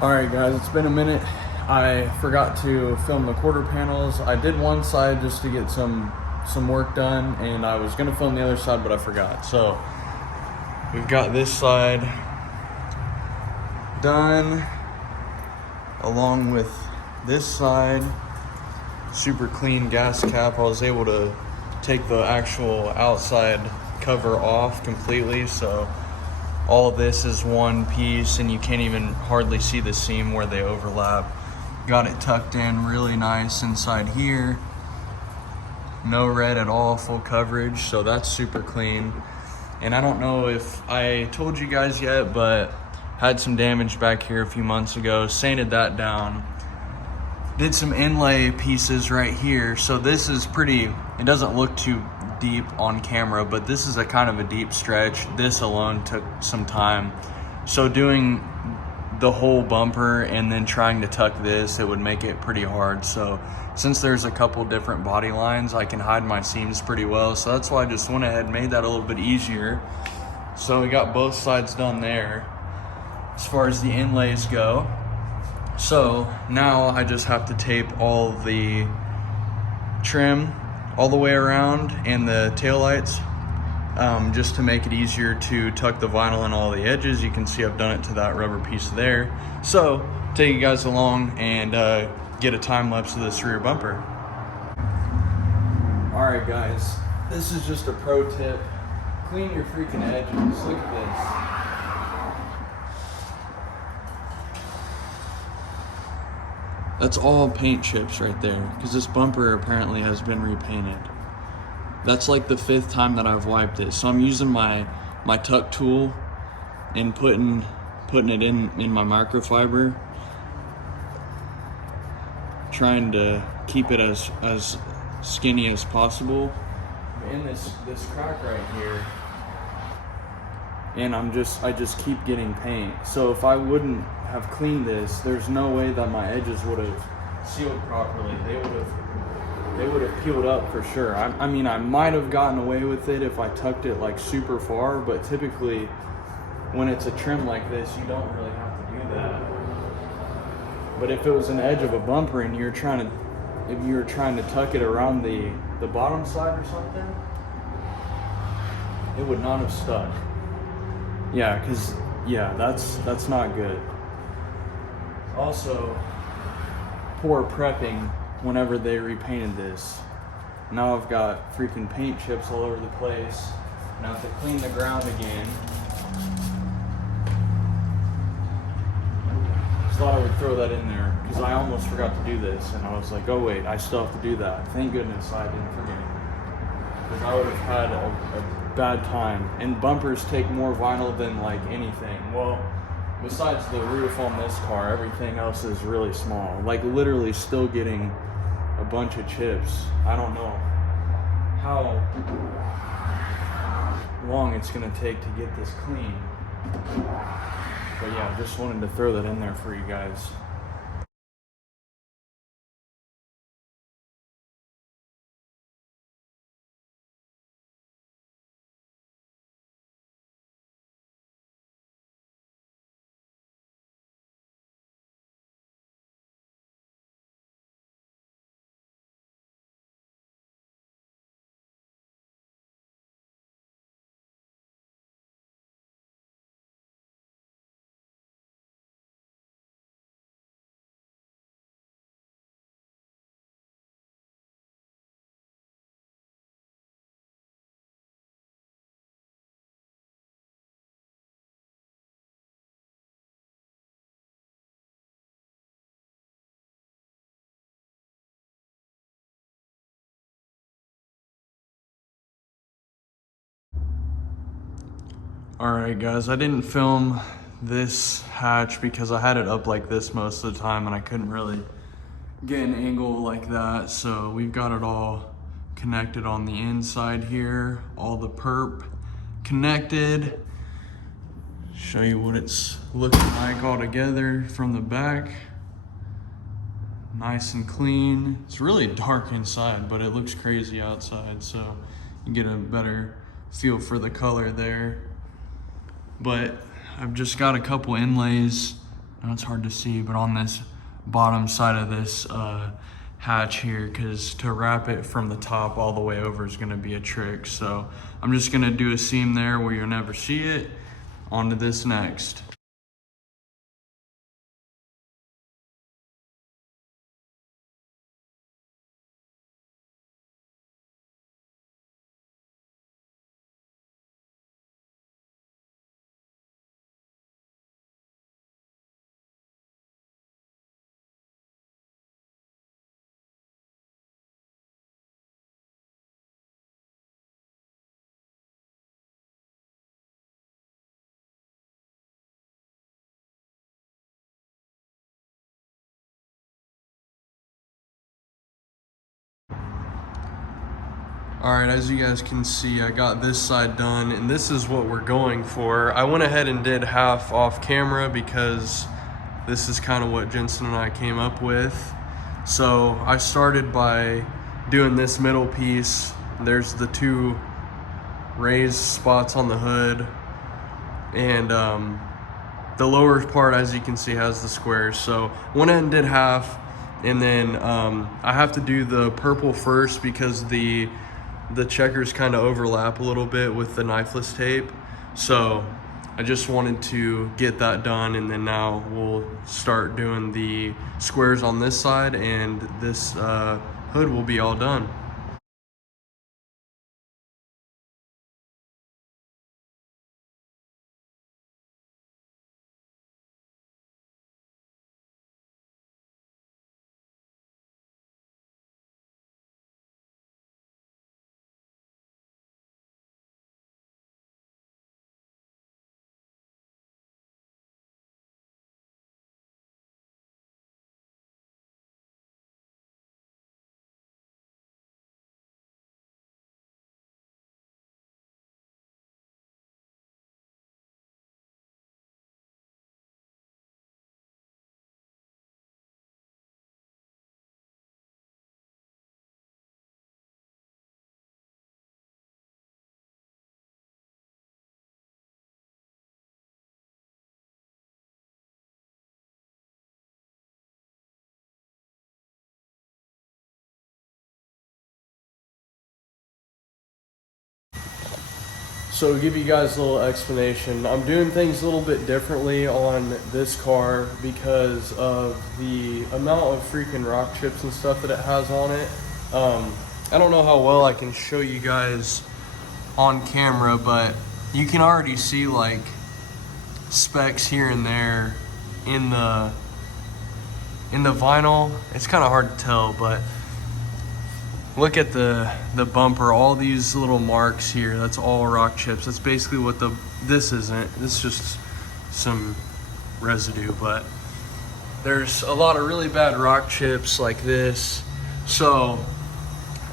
Alright guys, it's been a minute. I forgot to film the quarter panels. I did one side just to get some work done, and I was gonna film the other side, but I forgot. So we've got this side done along with this side. Super clean gas cap. I was able to take the actual outside cover off completely, so all of this is one piece and you can't even hardly see the seam where they overlap. Got it tucked in really nice inside here. No red at all, full coverage, so that's super clean. And I don't know if I told you guys yet, but had some damage back here a few months ago, sanded that down. Did some inlay pieces right here. So this is pretty, it doesn't look too deep on camera, but this is a kind of a deep stretch. This alone took some time. So doing the whole bumper and then trying to tuck this, it would make it pretty hard. So since there's a couple different body lines, I can hide my seams pretty well. So that's why I just went ahead and made that a little bit easier. So we got both sides done there as far as the inlays go. So now I just have to tape all the trim all the way around and the taillights, just to make it easier to tuck the vinyl in all the edges. You can see I've done it to that rubber piece there. So take you guys along and get a time lapse of this rear bumper. All right guys, this is just a pro tip. Clean your freaking edges. Look at this. That's all paint chips right there, because this bumper apparently has been repainted. That's like the 5th time that I've wiped it. So I'm using my tuck tool and putting it in my microfiber, trying to keep it as skinny as possible. In this crack right here, and I just keep getting paint. So if I wouldn't have cleaned this, there's no way that my edges would have sealed properly. They would have peeled up for sure. I mean, I might have gotten away with it if I tucked it like super far, but typically when it's a trim like this, you don't really have to do that. But if it was an edge of a bumper and if you were trying to tuck it around the bottom side or something, it would not have stuck. Yeah, that's not good. Also, poor prepping whenever they repainted this. Now I've got freaking paint chips all over the place. Now I have to clean the ground again. Just thought I would throw that in there because I almost forgot to do this, and I was like, oh wait, I still have to do that. Thank goodness I didn't forget, because I would have had a bad time. And bumpers take more vinyl than like anything. Well, besides the roof on this car, everything else is really small. Like literally still getting a bunch of chips. I don't know how long it's gonna take to get this clean. But yeah, just wanted to throw that in there for you guys. Alright guys, I didn't film this hatch because I had it up like this most of the time and I couldn't really get an angle like that. So we've got it all connected on the inside here, all the perp connected. Show you what it's looking like all together from the back. Nice and clean. It's really dark inside, but it looks crazy outside, so you get a better feel for the color there. But I've just got a couple inlays know it's hard to see, but on this bottom side of this hatch here, because to wrap it from the top all the way over is gonna be a trick. So I'm just gonna do a seam there where you'll never see it. Onto this next. All right, as you guys can see, I got this side done, and this is what we're going for. I went ahead and did half off camera because this is kind of what Jensen and I came up with. So I started by doing this middle piece. There's the two raised spots on the hood, and the lower part, as you can see, has the squares. So went ahead and did half, and then I have to do the purple first because the checkers kind of overlap a little bit with the knifeless tape. So I just wanted to get that done, and then now we'll start doing the squares on this side, and this hood will be all done. So to give you guys a little explanation, I'm doing things a little bit differently on this car because of the amount of freaking rock chips and stuff that it has on it. I don't know how well I can show you guys on camera, but you can already see like specks here and there in the vinyl. It's kind of hard to tell, but look at the bumper, all these little marks here. That's all rock chips. That's basically what this isn't. This is just some residue, but there's a lot of really bad rock chips like this. So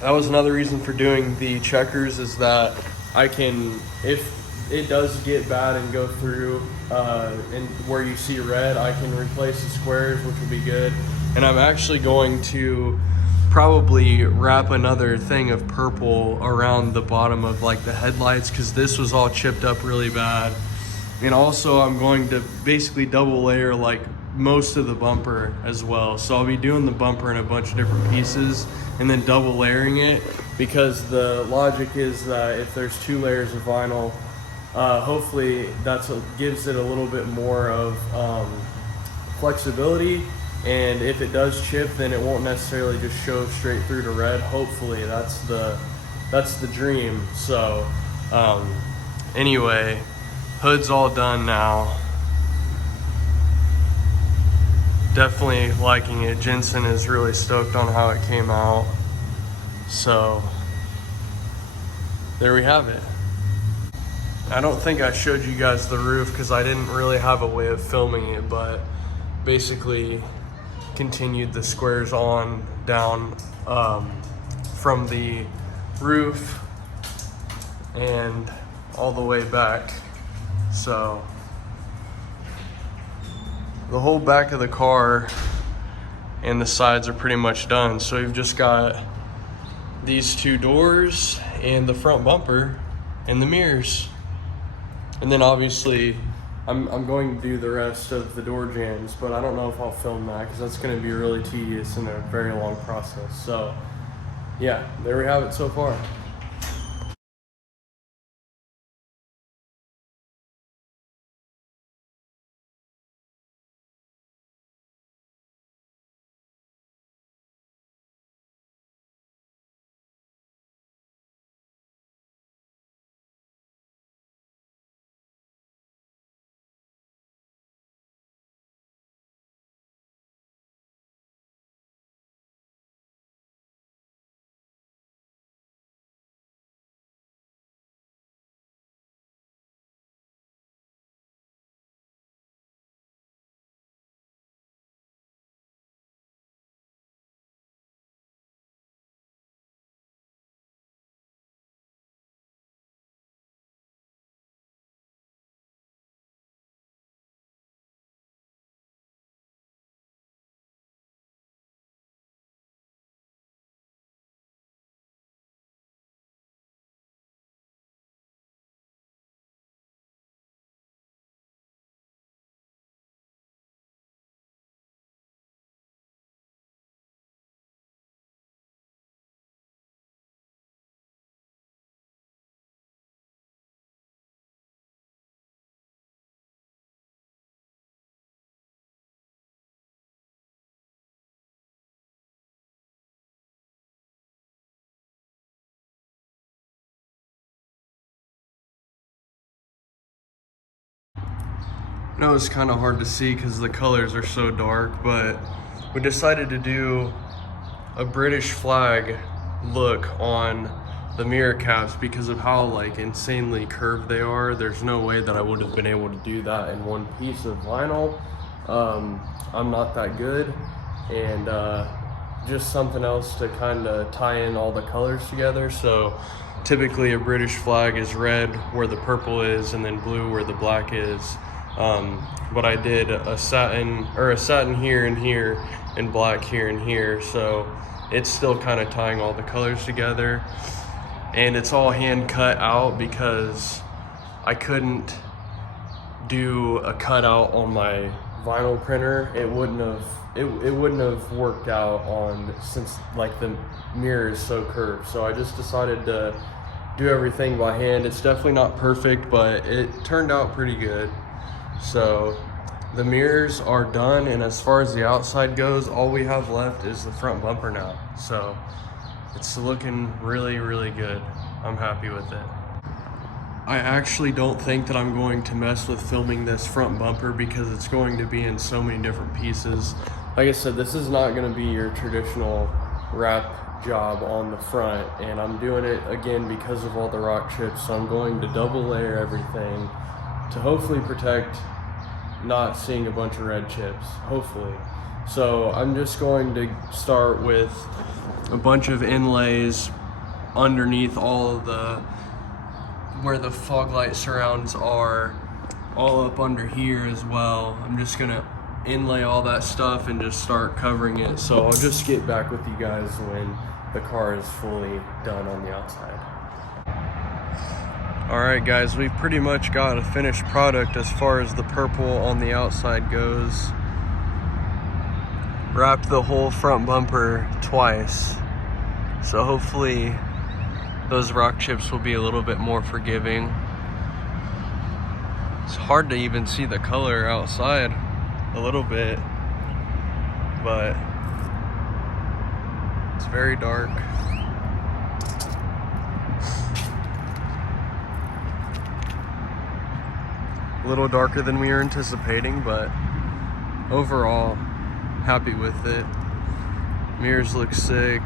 that was another reason for doing the checkers, is that I can, if it does get bad and go through and where you see red, I can replace the squares, which will be good. And I'm actually going to probably wrap another thing of purple around the bottom of like the headlights, because this was all chipped up really bad. And also I'm going to basically double layer like most of the bumper as well. So I'll be doing the bumper in a bunch of different pieces and then double layering it, because the logic is that if there's 2 layers of vinyl, hopefully that's what gives it a little bit more of flexibility. And if it does chip, then it won't necessarily just show straight through to red. Hopefully that's the dream. So anyway, hood's all done now. Definitely liking it. Jensen is really stoked on how it came out. So there we have it. I don't think I showed you guys the roof because I didn't really have a way of filming it, but basically continued the squares on down from the roof and all the way back. So the whole back of the car and the sides are pretty much done. So you've just got these 2 doors and the front bumper and the mirrors. And then obviously I'm going to do the rest of the door jams, but I don't know if I'll film that because that's going to be really tedious and a very long process. So yeah, there we have it so far. I know it's kind of hard to see because the colors are so dark, but we decided to do a British flag look on the mirror caps because of how like insanely curved they are. There's no way that I would have been able to do that in one piece of vinyl. I'm not that good, and just something else to kind of tie in all the colors together. So typically a British flag is red where the purple is and then blue where the black is. But I did a satin here and here and black here and here, so it's still kind of tying all the colors together, and it's all hand cut out because I couldn't do a cutout on my vinyl printer. It wouldn't have worked out on, since like the mirror is so curved. So I just decided to do everything by hand. It's definitely not perfect, but it turned out pretty good. So the mirrors are done, and as far as the outside goes, all we have left is the front bumper now. So it's looking really, really good. I'm happy with it. I actually don't think that I'm going to mess with filming this front bumper because it's going to be in so many different pieces. Like I said, this is not going to be your traditional wrap job on the front, and I'm doing it again because of all the rock chips. So I'm going to double layer everything to hopefully protect not seeing a bunch of red chips, hopefully. So I'm just going to start with a bunch of inlays underneath all of the, where the fog light surrounds are, all up under here as well. I'm just gonna inlay all that stuff and just start covering it. So I'll just get back with you guys when the car is fully done on the outside. Alright guys, we've pretty much got a finished product as far as the purple on the outside goes. Wrapped the whole front bumper twice, so hopefully those rock chips will be a little bit more forgiving. It's hard to even see the color outside a little bit, but it's very dark. A little darker than we were anticipating, but overall, happy with it. Mirrors look sick.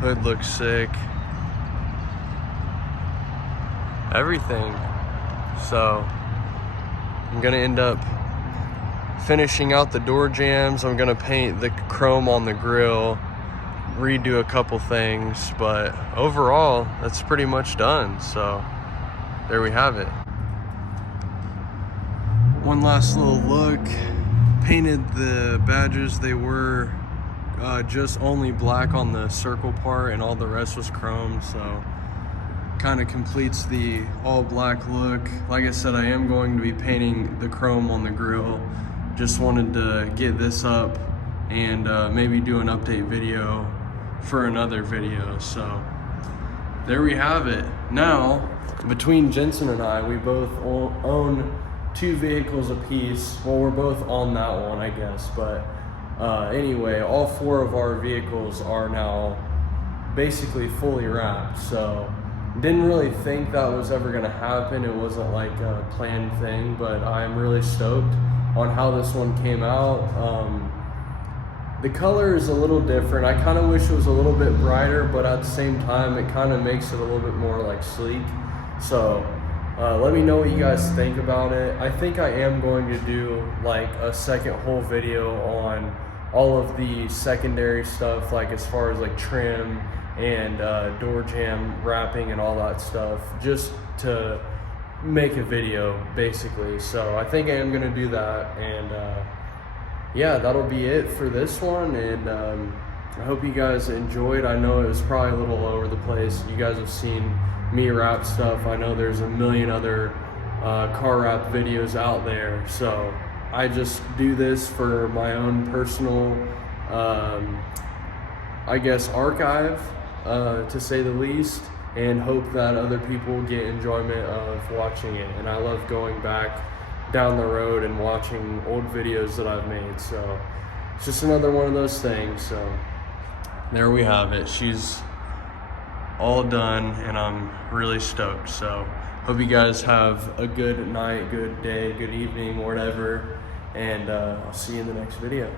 Hood looks sick. Everything. So, I'm gonna end up finishing out the door jams. I'm gonna paint the chrome on the grill, redo a couple things, but overall, that's pretty much done. So, there we have it. One last little look. Painted the badges. They were just only black on the circle part, and all the rest was chrome. So kind of completes the all black look. Like I said, I am going to be painting the chrome on the grill. Just wanted to get this up and maybe do an update video for another video. So there we have it. Now, between Jensen and I, we both own 2 vehicles apiece. Well, we're both on that one, I guess, but anyway, all 4 of our vehicles are now basically fully wrapped. So didn't really think that was ever gonna happen. It wasn't like a planned thing, but I'm really stoked on how this one came out. The color is a little different. I kind of wish it was a little bit brighter, but at the same time, it kind of makes it a little bit more like sleek. So let me know what you guys think about it. I think I am going to do like a second whole video on all of the secondary stuff, like as far as like trim and door jamb wrapping and all that stuff, just to make a video basically. So I think I am gonna do that, and yeah, that'll be it for this one. And I hope you guys enjoyed. I know it was probably a little all over the place. You guys have seen me wrap stuff. I know there's a million other car wrap videos out there, so I just do this for my own personal I guess archive, to say the least, and hope that other people get enjoyment of watching it. And I love going back down the road and watching old videos that I've made. So it's just another one of those things. So there we have it. She's all done and I'm really stoked. So hope you guys have a good night, good day, good evening, whatever, and I'll see you in the next video.